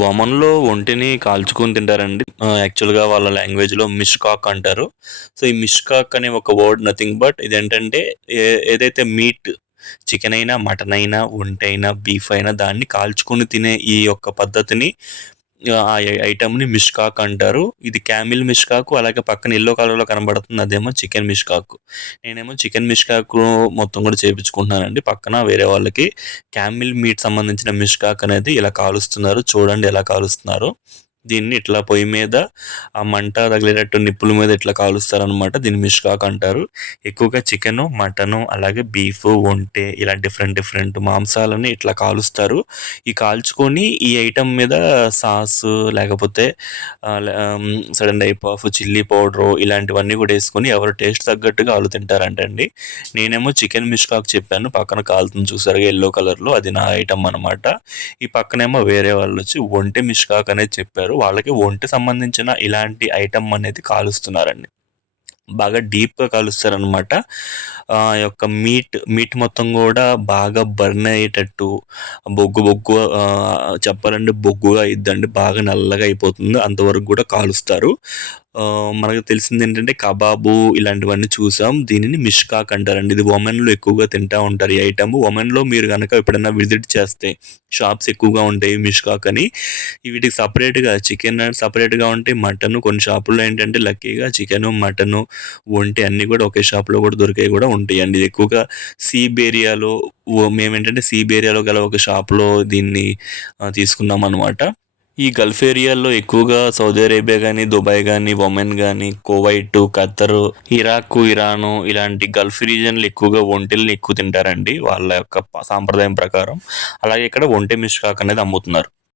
ఒమన్‌లో ఒంటెని కాల్చుకొని తింటారండి. యాక్చువల్‌గా వాళ్ళ లాంగ్వేజ్‌లో మిష్కాక్ అంటారు. సో, ఈ మిష్కాక్ అనే ఒక వర్డ్ నథింగ్ బట్ ఇదేంటంటే ఏదైతే మీట్ చికెన్ అయినా, మటన్ అయినా, ఒంటె అయినా, బీఫ్ అయినా దాన్ని కాల్చుకొని తినే ఈ యొక్క పద్ధతిని ఆ ఐటెమ్‌ని మిష్కాక్ అంటారు. ఇది క్యామిల్ మిష్కాకు అలాగే పక్కన యెల్లో కలర్‌లో కనబడుతుంది అదేమో చికెన్ మిష్కాకు. నేనేమో చికెన్ మిష్కాకు మొత్తం కూడా చేపించుకుంటున్నానండి. పక్కన వేరే వాళ్ళకి క్యామిల్ మీట్ సంబంధించిన మిష్కాక్ అనేది ఇలా కాలుస్తున్నారు. చూడండి ఎలా కాలుస్తున్నారో. దీన్ని ఇట్లా పొయ్యి మీద ఆ మంట తగిలేటట్టు నిప్పుల మీద ఇట్లా కాలుస్తారనమాట. దీన్ని మిష్కాక్ అంటారు. ఎక్కువగా చికెను, మటను అలాగే బీఫ్, ఒంటె ఇలా డిఫరెంట్ డిఫరెంట్ మాంసాలని ఇట్లా కాలుస్తారు. ఈ కాల్చుకొని ఈ ఐటెమ్ మీద సాసు లేకపోతే sudden type of chilli powder ఇలాంటివన్నీ కూడా వేసుకొని ఎవరు టేస్ట్ తగ్గట్టుగా ఆళ్ళు తింటారంటండి. నేనేమో చికెన్ మిష్కాక్ చెప్పాను. పక్కన కాలుతుంది చూసారుగా యెల్లో కలర్‌లో అది నా ఐటెమ్ అనమాట. ఈ పక్కనేమో వేరే వాళ్ళొచ్చి ఒంటె మిష్కాక్ అనేది చెప్పారు. వాళ్ళకి ఒంటె సంబంధించిన ఇలాంటి ఐటెమ్ అనేది కాలుస్తున్నారండి. బాగా డీప్‌గా కాలుస్తారనమాట. యొక్క మీట్ మొత్తం గూడా బాగా బర్న్ అయ్యేటట్టు బొగ్గు చెప్పాలంటే బొగ్గుగా అయిద్దండి. బాగా నల్లగా అయిపోతుంది. అంతవరకు గూడా కాలుస్తారు. మనకు తెలిసిందేంటంటే కబాబు ఇలాంటివన్నీ చూసాం. దీనిని మిష్కాక్ అంటారండి. ఇది ఒమన్‌లో ఎక్కువగా తింటా ఉంటారు ఈ ఐటెము. ఒమన్‌లో మీరు గనక ఎప్పుడైనా విజిట్ చేస్తే షాప్స్ ఎక్కువగా ఉంటాయి మిష్కాక్ అని. వీటికి సెపరేట్‌గా చికెన్ సెపరేట్‌గా ఉంటాయి. మటను కొన్ని షాపుల్లో ఏంటంటే లక్కీగా చికెను, మటను, ఒంటె అన్నీ కూడా ఒకే షాప్‌లో కూడా దొరికేవి కూడా ఉంటాయండి. ఇది ఎక్కువగా సీబేరియాలో మేమేంటంటే సీబేరియాలో గల ఒక షాప్‌లో దీన్ని తీసుకున్నామనమాట. ఈ గల్ఫ్ ఏరియాల్లో ఎక్కువగా సౌదీ అరేబియా గానీ, దుబాయ్ గానీ, ఒమన్ గానీ, కువైట్, ఖతరు, ఇరాక్, ఇరాను ఇలాంటి గల్ఫ్ రీజియన్‌లో ఎక్కువగా ఒంటెల్ని ఎక్కువ తింటారండి. వాళ్ళ యొక్క సాంప్రదాయం ప్రకారం. అలాగే ఇక్కడ ఒంటె మిష్కాక్ అనేది అమ్ముతున్నారు.